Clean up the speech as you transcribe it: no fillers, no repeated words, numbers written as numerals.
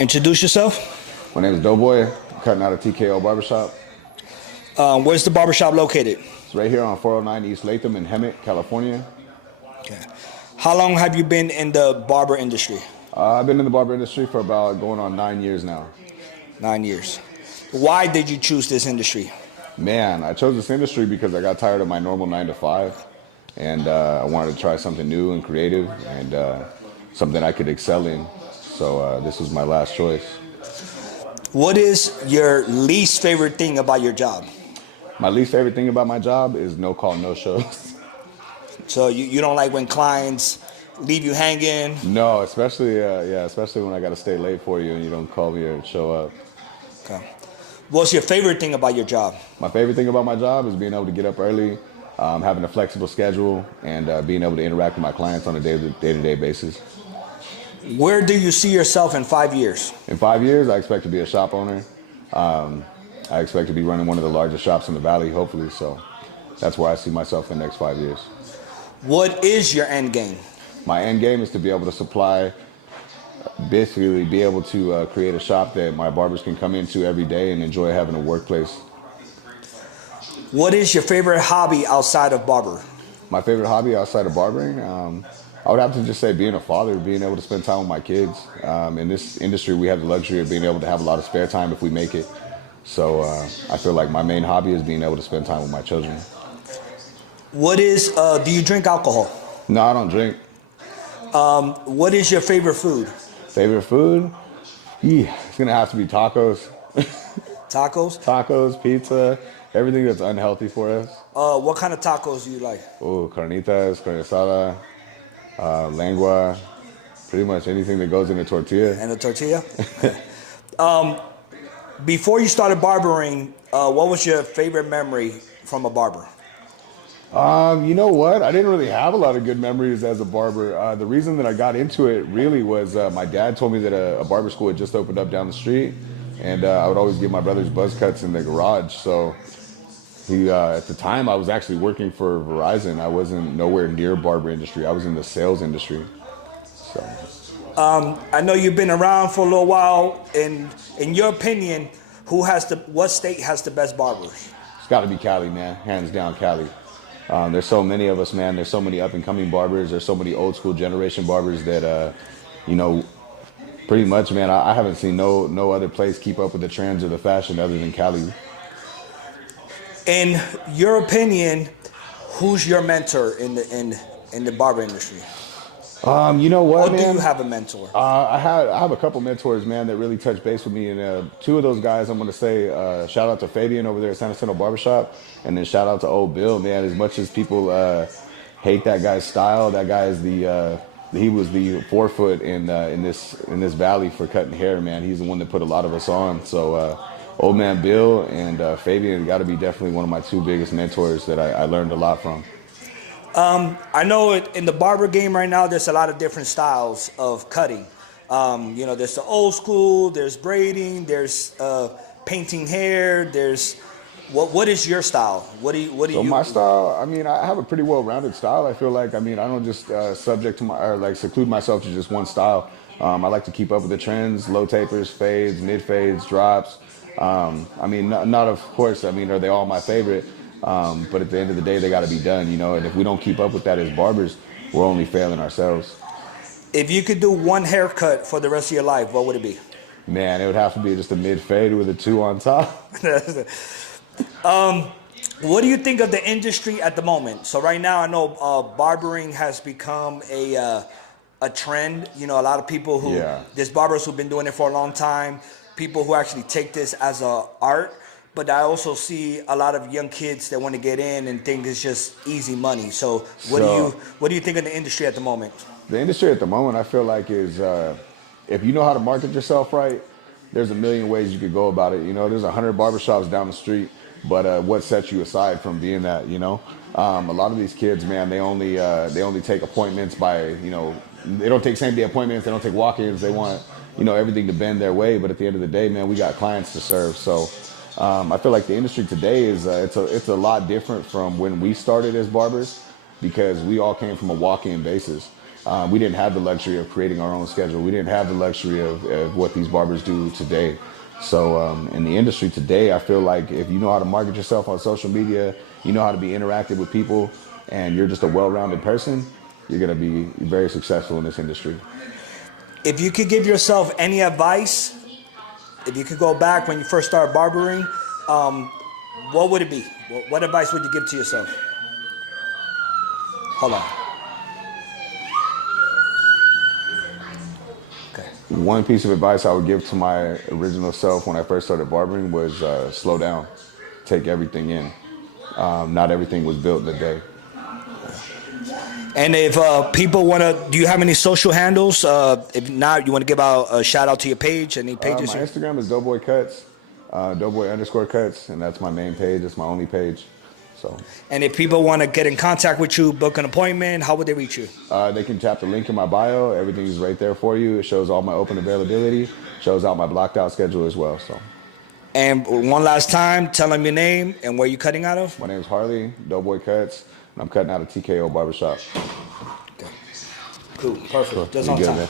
Introduce yourself. My name is Doughboy. I'm cutting out of TKO Barbershop. Where's the barbershop located? It's right here on 409 East Latham in Hemet, California. Okay. How long have you been in the barber industry? I've been in the barber industry for about going on 9 years now. 9 years. Why did you choose this industry? Man, I chose this industry because I got tired of my normal 9 to 5, and I wanted to try something new and creative and something I could excel in. So this was my last choice. What is your least favorite thing about your job? My least favorite thing about my job is no call, no shows. So you don't like when clients leave you hanging? No, especially especially when I got to stay late for you and you don't call me or show up. Okay. What's your favorite thing about your job? My favorite thing about my job is being able to get up early, having a flexible schedule, and being able to interact with my clients on a day-to-day basis. Where do you see yourself in 5 years? In 5 years, I expect to be a shop owner. I expect to be running one of the largest shops in the valley, hopefully. So that's where I see myself in the next 5 years. What is your end game? My end game is to be able to supply, basically be able to create a shop that my barbers can come into every day and enjoy having a workplace. What is your favorite hobby outside of barber? My favorite hobby outside of barbering? I would have to just say being a father, being able to spend time with my kids. In this industry, we have the luxury of being able to have a lot of spare time if we make it. So I feel like my main hobby is being able to spend time with my children. Do you drink alcohol? No, I don't drink. What is your favorite food? Favorite food? It's gonna have to be tacos. Tacos? Tacos, pizza, everything that's unhealthy for us. What kind of tacos do you like? Oh, carnitas, carne asada, lengua, pretty much anything that goes in a tortilla. And a tortilla? Before you started barbering, what was your favorite memory from a barber? You know what? I didn't really have a lot of good memories as a barber. The reason that I got into it really was my dad told me that a barber school had just opened up down the street, and I would always give my brothers buzz cuts in the garage. So at the time, I was actually working for Verizon. I wasn't nowhere near barber industry. I was in the sales industry. So. I know you've been around for a little while. In your opinion, what state has the best barbers? It's got to be Cali, man. Hands down, Cali. There's so many of us, man. There's so many up-and-coming barbers. There's so many old-school generation barbers that, pretty much, man, I haven't seen no other place keep up with the trends or the fashion other than Cali. In your opinion, who's your mentor in the barber industry? You know what, man? Do you have a mentor? I have a couple mentors, man, that really touch base with me, and two of those guys, I'm going to say shout out to Fabian over there at San Jacinto Barbershop, and then shout out to old Bill, man. As much as people hate that guy's style, that guy is he was the forefoot in this valley for cutting hair, man. He's the one that put a lot of us on. So old man Bill and Fabian got to be definitely one of my two biggest mentors that I learned a lot from. I know in the barber game right now, there's a lot of different styles of cutting. There's the old school, there's braiding, there's painting hair, there's what is your style? What do you? So my style, I mean, I have a pretty well-rounded style. I feel like, I don't just seclude myself to just one style. I like to keep up with the trends, low tapers, fades, mid fades, drops. Not of course, are they all my favorite? But at the end of the day, they got to be done, and if we don't keep up with that as barbers, we're only failing ourselves. If you could do one haircut for the rest of your life, what would it be? Man, it would have to be just a mid-fade with a 2 on top. What do you think of the industry at the moment? So right now, I know barbering has become a trend. A lot of people there's barbers who've been doing it for a long time, people who actually take this as a art. But I also see a lot of young kids that want to get in and think it's just easy money. So what do you think of the industry at the moment? The industry at the moment, I feel like, is if you know how to market yourself right, there's a million ways you could go about it. There's 100 barbershops down the street, but what sets you aside from being that? A lot of these kids, man, they only take appointments by they don't take same day appointments. They don't take walk-ins. They want everything to bend their way. But at the end of the day, man, we got clients to serve. So. I feel like the industry today is it's a lot different from when we started as barbers, because we all came from a walk-in basis. We didn't have the luxury of creating our own schedule. We didn't have the luxury of what these barbers do today. So in the industry today, I feel like if you know how to market yourself on social media, you know how to be interactive with people, and you're just a well-rounded person, you're going to be very successful in this industry. If you could give yourself any advice, if you could go back when you first started barbering, what would it be? What advice would you give to yourself? Hold on. Okay. One piece of advice I would give to my original self when I first started barbering was slow down, take everything in. Not everything was built in a day. And if people want to, do you have any social handles? If not, you want to give out a shout out to your page? Any pages? My Instagram is doughboy kutzz, doughboy_kutzz, and that's my main page. It's my only page. So. And if people want to get in contact with you, book an appointment, how would they reach you? They can tap the link in my bio. Everything's right there for you. It shows all my open availability, shows out my blocked out schedule as well. So. And one last time, tell them your name and where you're cutting out of. My name is Harley, Doughboy Kutzz, and I'm cutting out of TKO Barbershop. Okay. Cool. Perfect. Cool. Just on time. Man.